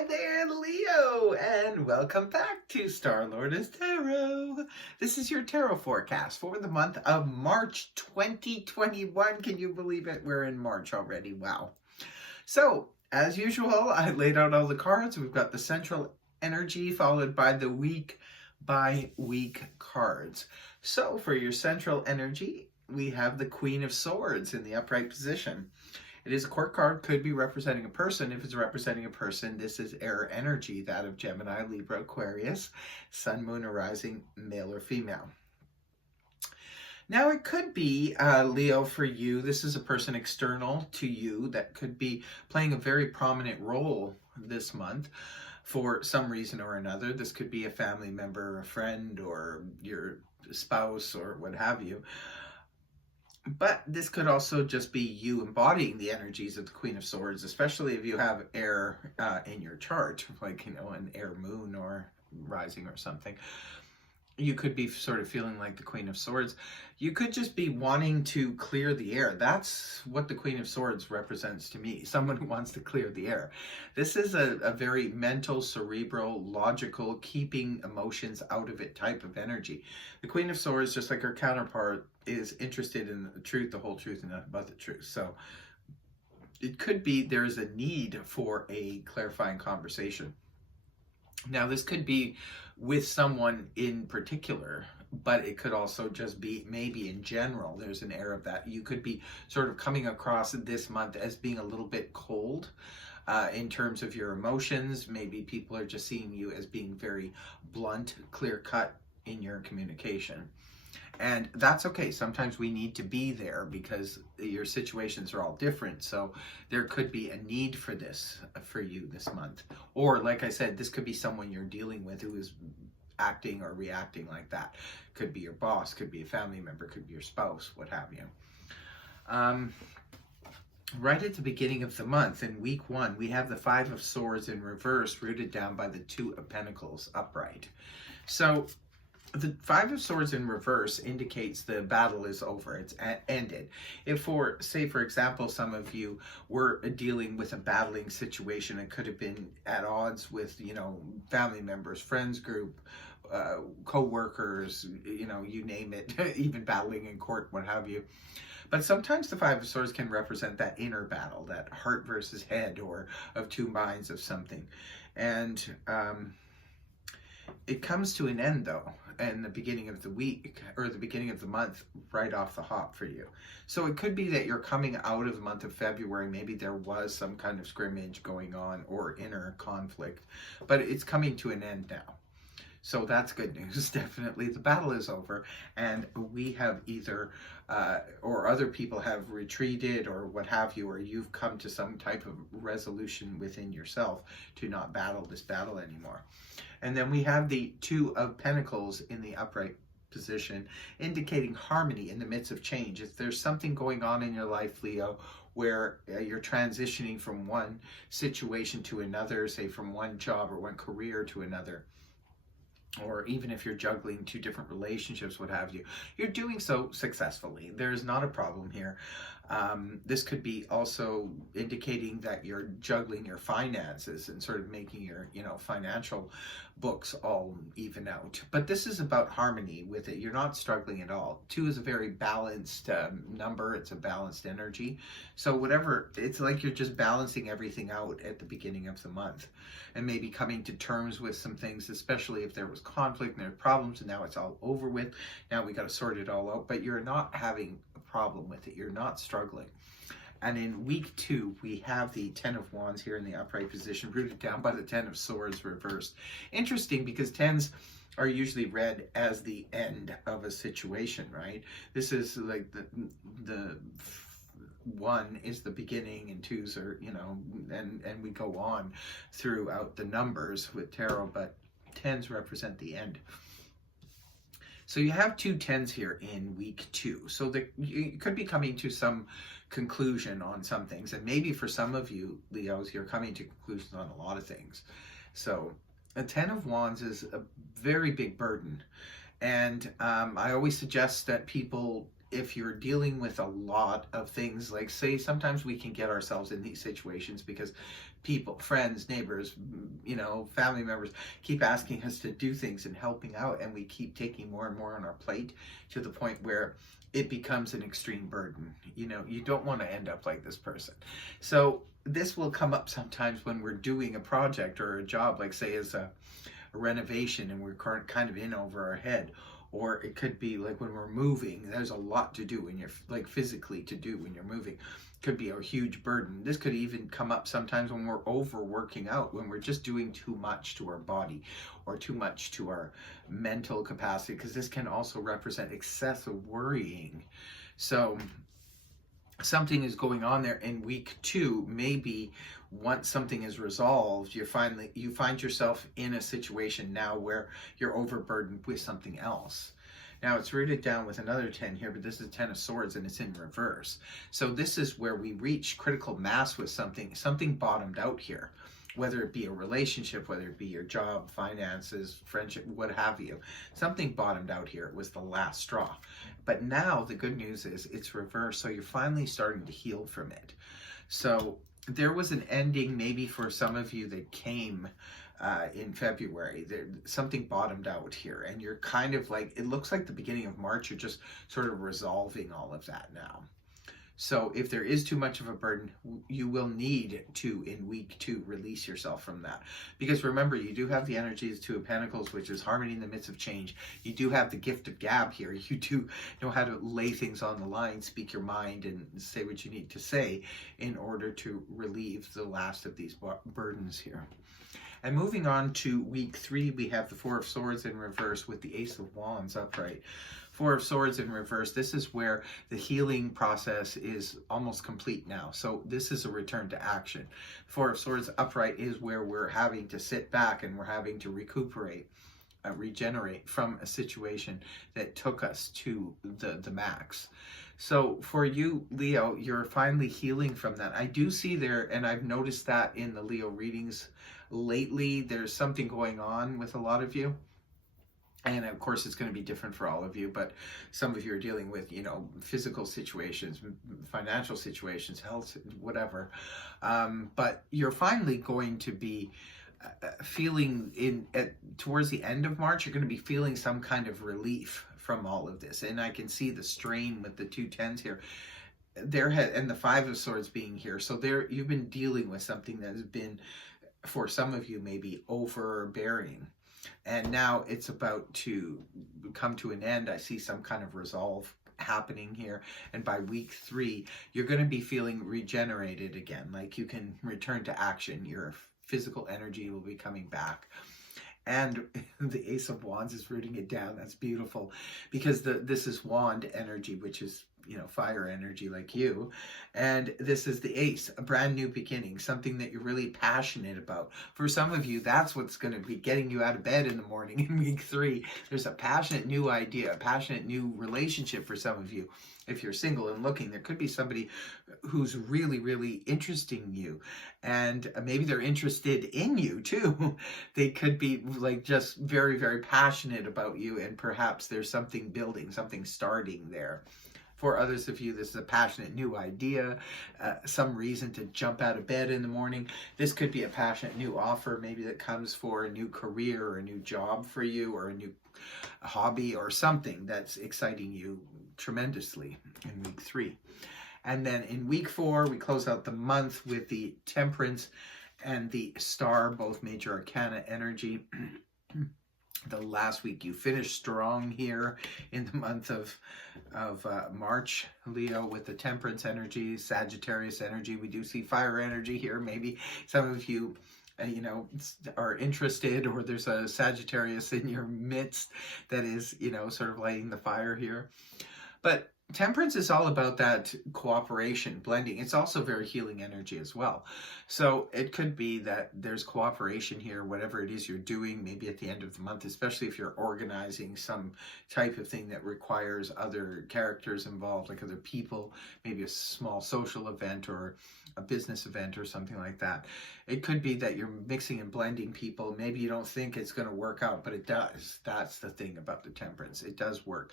Hi there, Leo, and welcome back to Star Lord's Tarot. This is your tarot forecast for the month of March 2021. Can you believe it? We're in March already. Wow. So, as usual, I laid out all the cards. We've got the central energy followed by the week by week cards. So, for your central energy, we have the Queen of Swords in the upright position. It is a court card, could be representing a person. If it's representing a person, this is air energy, that of Gemini, Libra, Aquarius, Sun, Moon, or Rising, male or female. Now, it could be, Leo, for you, this is a person external to you that could be playing a very prominent role this month for some reason or another. This could be a family member, a friend, or your spouse, or what have you. But this could also just be you embodying the energies of the Queen of Swords, especially if you have air in your chart, like, an air moon or rising or something. You could be sort of feeling like the Queen of Swords. You could just be wanting to clear the air. That's what the Queen of Swords represents to me. Someone who wants to clear the air. This is a very mental, cerebral, logical, keeping emotions out of it type of energy. The Queen of Swords, just like her counterpart, is interested in the truth, the whole truth, and nothing but the truth. So it could be there is a need for a clarifying conversation. Now, this could be with someone in particular, but it could also just be maybe in general. There's an air of that. You could be sort of coming across this month as being a little bit cold in terms of your emotions. Maybe people are just seeing you as being very blunt, clear-cut in your communication. And that's okay. Sometimes we need to be there because your situations are all different. So there could be a need for this for you this month. Or, like I said, this could be someone you're dealing with who is acting or reacting like that. Could be your boss, could be a family member, could be your spouse, what have you. Right at the beginning of the month, in week 1, we have the Five of Swords in reverse, rooted down by the Two of Pentacles upright. So the Five of Swords in reverse indicates the battle is over. It's ended. If say for example, some of you were dealing with a battling situation, it could have been at odds with, family members, friends group, co-workers, you name it, even battling in court, what have you. But sometimes the Five of Swords can represent that inner battle, that heart versus head, or of two minds of something. And it comes to an end, though, in the beginning of the week or the beginning of the month, right off the hop for you. So it could be that you're coming out of the month of February. Maybe there was some kind of scrimmage going on or inner conflict, but it's coming to an end now. So that's good news. Definitely the battle is over, and we have either or other people have retreated or what have you, or you've come to some type of resolution within yourself to not battle this battle anymore. And then we have the Two of Pentacles in the upright position, indicating harmony in the midst of change. If there's something going on in your life, Leo, where you're transitioning from one situation to another, say from one job or one career to another, or even if you're juggling two different relationships, what have you, you're doing so successfully. There's not a problem here. This could be also indicating that you're juggling your finances and sort of making your, financial books all even out. But this is about harmony with it. You're not struggling at all. 2 is a very balanced number. It's a balanced energy. So whatever, it's like you're just balancing everything out at the beginning of the month and maybe coming to terms with some things, especially if there was conflict and there were problems and now it's all over with. Now we got to sort it all out, but you're not having a problem with it. You're not struggling. And in week 2, we have the Ten of Wands here in the upright position, rooted down by the Ten of Swords reversed. Interesting, because tens are usually read as the end of a situation, right? This is like the 1 is the beginning and 2s are, and we go on throughout the numbers with tarot, but 10s represent the end. So you have 2 10s here in week 2. So you could be coming to some conclusion on some things. And maybe for some of you, Leos, you're coming to conclusions on a lot of things. So a 10 of Wands is a very big burden. And I always suggest that people if you're dealing with a lot of things, like say sometimes we can get ourselves in these situations because people, friends, neighbors, family members keep asking us to do things and helping out, and we keep taking more and more on our plate to the point where it becomes an extreme burden. You don't want to end up like this person. So this will come up sometimes when we're doing a project or a job, like say as a renovation and we're kind of in over our head. Or it could be like when we're moving, there's a lot to do when you're like physically to do when you're moving. Could be a huge burden. This could even come up sometimes when we're overworking out, when we're just doing too much to our body or too much to our mental capacity, because this can also represent excessive worrying. So something is going on there in week 2. Maybe once something is resolved, you find yourself in a situation now where you're overburdened with something else. Now it's rooted down with another 10 here, but this is 10 of Swords and it's in reverse. So this is where we reach critical mass with something bottomed out here, whether it be a relationship, whether it be your job, finances, friendship, what have you. Something bottomed out here. It was the last straw. But now the good news is it's reversed, so you're finally starting to heal from it. So there was an ending maybe for some of you that came in February. Something bottomed out here, and you're kind of like, it looks like the beginning of March, you're just sort of resolving all of that now. So if there is too much of a burden, you will need to, in week 2, release yourself from that. Because remember, you do have the energies 2 of Pentacles, which is harmony in the midst of change. You do have the gift of gab here. You do know how to lay things on the line, speak your mind, and say what you need to say in order to relieve the last of these burdens here. And moving on to week 3, we have the 4 of Swords in reverse with the Ace of Wands upright. 4 of Swords in reverse, this is where the healing process is almost complete now. So this is a return to action. 4 of Swords upright is where we're having to sit back and we're having to recuperate, regenerate from a situation that took us to the max. So for you, Leo, you're finally healing from that. I do see there, and I've noticed that in the Leo readings lately, there's something going on with a lot of you. And of course, it's going to be different for all of you, but some of you are dealing with, physical situations, financial situations, health, whatever. But you're finally going to be feeling towards the end of March, you're going to be feeling some kind of relief from all of this. And I can see the strain with the 2 10s here. And the 5 of Swords being here. So you've been dealing with something that has been, for some of you, maybe overbearing. And now it's about to come to an end. I see some kind of resolve happening here. And by week 3, you're going to be feeling regenerated again. Like you can return to action. Your physical energy will be coming back. And the Ace of Wands is rooting it down. That's beautiful. Because this is wand energy, which is, fire energy like you. And this is the Ace, a brand new beginning, something that you're really passionate about. For some of you, that's what's going to be getting you out of bed in the morning in week 3. There's a passionate new idea, a passionate new relationship for some of you. If you're single and looking, there could be somebody who's really, really interesting you. And maybe they're interested in you too. They could be like just very, very passionate about you. And perhaps there's something building, something starting there. For others of you, this is a passionate new idea, some reason to jump out of bed in the morning. This could be a passionate new offer, maybe that comes for a new career or a new job for you, or a new hobby or something that's exciting you tremendously in week 3. And then in week 4, we close out the month with the Temperance and the Star, both major arcana energy. The last week you finished strong here in the month of March, Leo, with the Temperance energy, Sagittarius energy. We do see fire energy here. Maybe some of you are interested, or there's a Sagittarius in your midst that is, sort of lighting the fire here. But Temperance is all about that cooperation, blending. It's also very healing energy as well. So it could be that there's cooperation here, whatever it is you're doing, maybe at the end of the month, especially if you're organizing some type of thing that requires other characters involved, like other people, maybe a small social event or a business event or something like that. It could be that you're mixing and blending people. Maybe you don't think it's going to work out, but it does. That's the thing about the Temperance. It does work.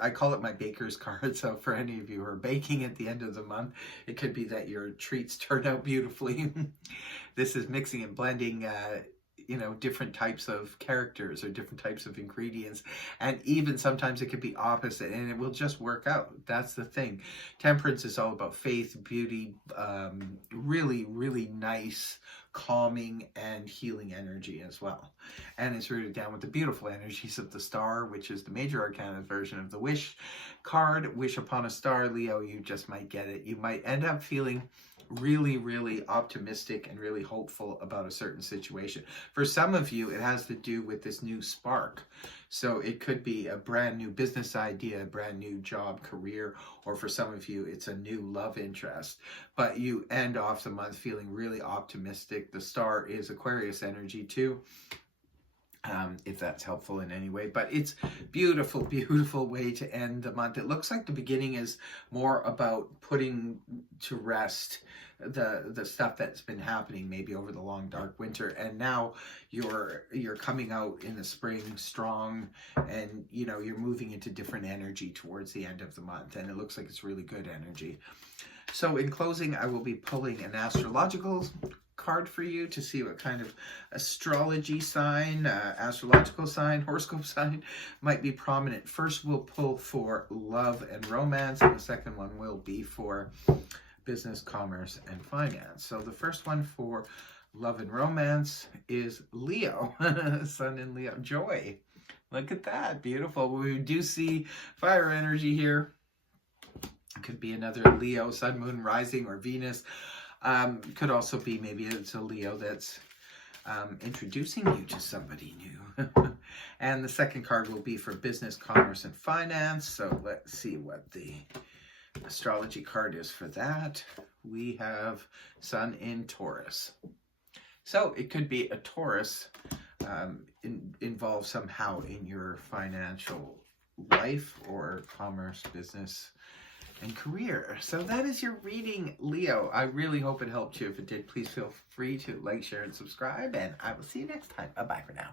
I call it my baker's card. So for any of you who are baking at the end of the month, it could be that your treats turned out beautifully. This is mixing and blending different types of characters or different types of ingredients, and even sometimes it could be opposite, and it will just work out. That's the thing. Temperance is all about faith, beauty, really, really nice, calming and healing energy as well. And it's rooted down with the beautiful energies of the star, which is the major arcana version of the wish card. Wish upon a star, Leo, you just might get it. You might end up feeling really, really optimistic and really hopeful about a certain situation. For some of you, it has to do with this new spark. So it could be a brand new business idea, a brand new job, career, or for some of you, it's a new love interest. But you end off the month feeling really optimistic. The star is Aquarius energy too. If that's helpful in any way, but it's beautiful, beautiful way to end the month. It looks like the beginning is more about putting to rest the stuff that's been happening maybe over the long dark winter, and now you're coming out in the spring strong, and you're moving into different energy towards the end of the month, and it looks like it's really good energy. So in closing, I will be pulling an astrological card for you to see what kind of astrology sign, astrological sign, horoscope sign might be prominent. First, we'll pull for love and romance, and the second one will be for business, commerce, and finance. So the first one for love and romance is Leo, Sun in Leo. Joy. Look at that. Beautiful. We do see fire energy here. It could be another Leo, Sun, Moon, Rising, or Venus. Could also be maybe it's a Leo that's introducing you to somebody new. And the second card will be for business, commerce, and finance. So let's see what the astrology card is for that. We have Sun in Taurus. So it could be a Taurus involved somehow in your financial life or commerce, business, and career. So that is your reading, Leo. I really hope it helped you. If it did, please feel free to like, share, and subscribe, and I will see you next time. Bye-bye for now.